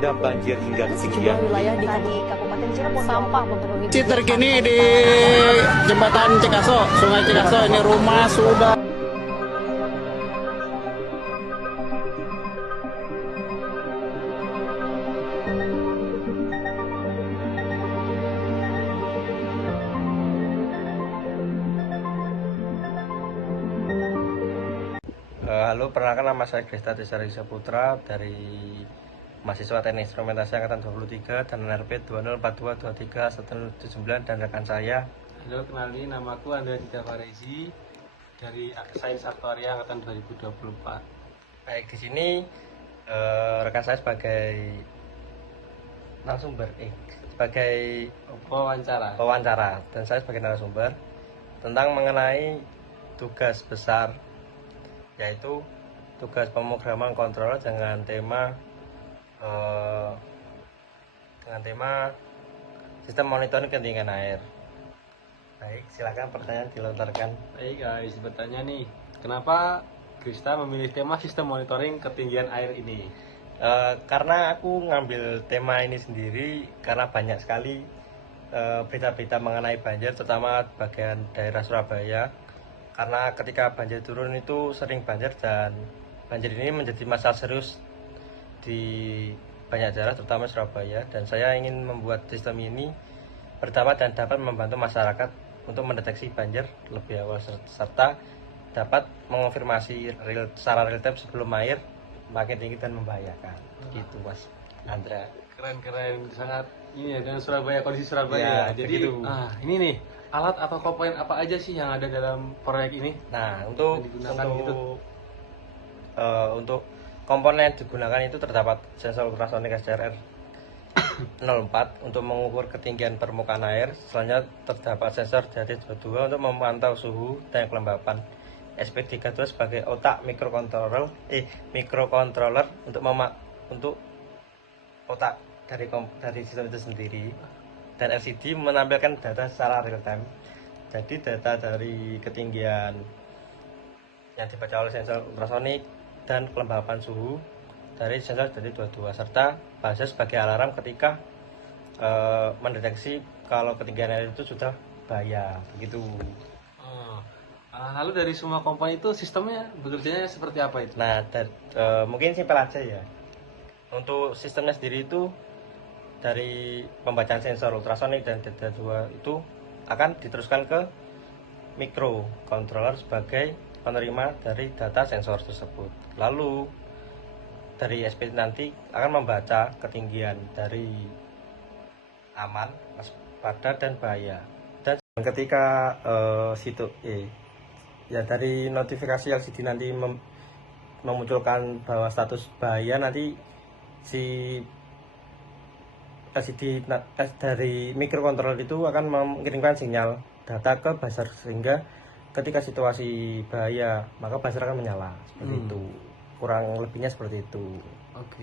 terendam banjir hingga ketinggian wilayah di Kabupaten Cirebon sampah memenuhi. Terkini di jembatan Cikaso, Sungai Cikaso, ini rumah sudah. Halo, perkenalkan nama saya Gresta Desari Saputra dari mahasiswa Teknik Instrumentasi Angkatan 23 dan NRP 204223 dan rekan saya. Halo, kenalin namaku Andrea Dita Farezi dari Sains Aktuaria Angkatan 2024. Baik, di sini rekan saya sebagai narasumber, sebagai pewawancara dan saya sebagai narasumber tentang mengenai tugas besar, yaitu tugas pemrograman controller dengan tema sistem monitoring ketinggian air. Baik, silakan pertanyaan dilontarkan. Baik guys, bertanya nih, kenapa Gresta memilih tema sistem monitoring ketinggian air ini? Karena aku ngambil tema ini sendiri karena banyak sekali berita-berita mengenai banjir, terutama bagian daerah Surabaya. Karena ketika banjir turun itu sering banjir, dan banjir ini menjadi masalah serius di banyak daerah terutama Surabaya, dan saya ingin membuat sistem ini pertama dan dapat membantu masyarakat untuk mendeteksi banjir lebih awal serta dapat mengonfirmasi secara real time sebelum air makin tinggi dan membahayakan. Gitu Mas Andra. Keren, sangat ini ya, dengan Surabaya, kondisi Surabaya ya. Jadi ini nih, alat atau komponen apa aja sih yang ada dalam proyek ini? Nah, untuk komponen yang digunakan itu terdapat sensor ultrasonik SCRR 04 untuk mengukur ketinggian permukaan air. Selanjutnya terdapat sensor JT22 untuk memantau suhu dan kelembapan. SP32 sebagai otak mikrokontroller untuk otak dari sistem itu sendiri. Dan LCD menampilkan data secara real time. Jadi data dari ketinggian yang dibaca oleh sensor ultrasonik dan kelembapan suhu dari sensor JT22 serta buzzer sebagai alarm ketika mendeteksi kalau ketinggian air itu sudah bahaya. Begitu. Lalu dari semua komponen itu sistemnya bekerjanya seperti apa itu? Nah, mungkin simpel aja ya. Untuk sistemnya sendiri itu dari pembacaan sensor ultrasonik dan JT22 itu akan diteruskan ke microcontroller sebagai penerima dari data sensor tersebut. Lalu dari SP nanti akan membaca ketinggian dari aman, waspada dan bahaya. Dan ketika dari notifikasi LCD nanti memunculkan bahwa status bahaya, nanti si LCD dari microcontroller itu akan mengirimkan sinyal data ke buzzer, sehingga ketika situasi bahaya maka buzzer akan menyala. Seperti itu. Kurang lebihnya seperti itu. Oke.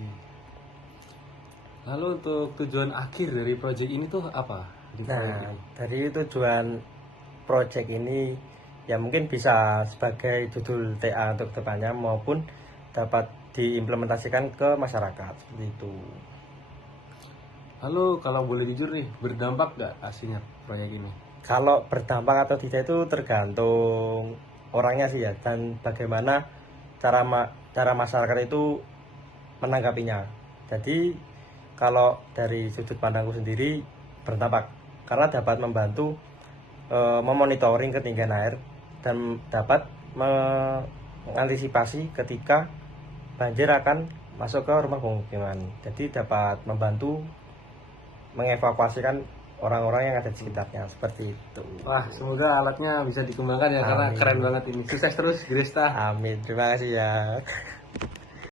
Lalu untuk tujuan akhir dari proyek ini tuh apa? Dari tujuan proyek ini ya mungkin bisa sebagai judul TA untuk depannya maupun dapat diimplementasikan ke masyarakat seperti itu. Lalu kalau boleh jujur nih, berdampak nggak hasilnya proyek ini? Kalau berdampak atau tidak itu tergantung orangnya sih ya, dan bagaimana cara masyarakat itu menanggapinya. Jadi kalau dari sudut pandangku sendiri berdampak karena dapat membantu memonitoring ketinggian air dan dapat mengantisipasi ketika banjir akan masuk ke rumah pemukiman. Jadi dapat membantu mengevakuasikan orang-orang yang ada di sekitarnya, seperti itu. Wah, semoga alatnya bisa dikembangkan ya. Amin. Karena keren banget ini. Sukses terus Gresta. Amin, terima kasih ya.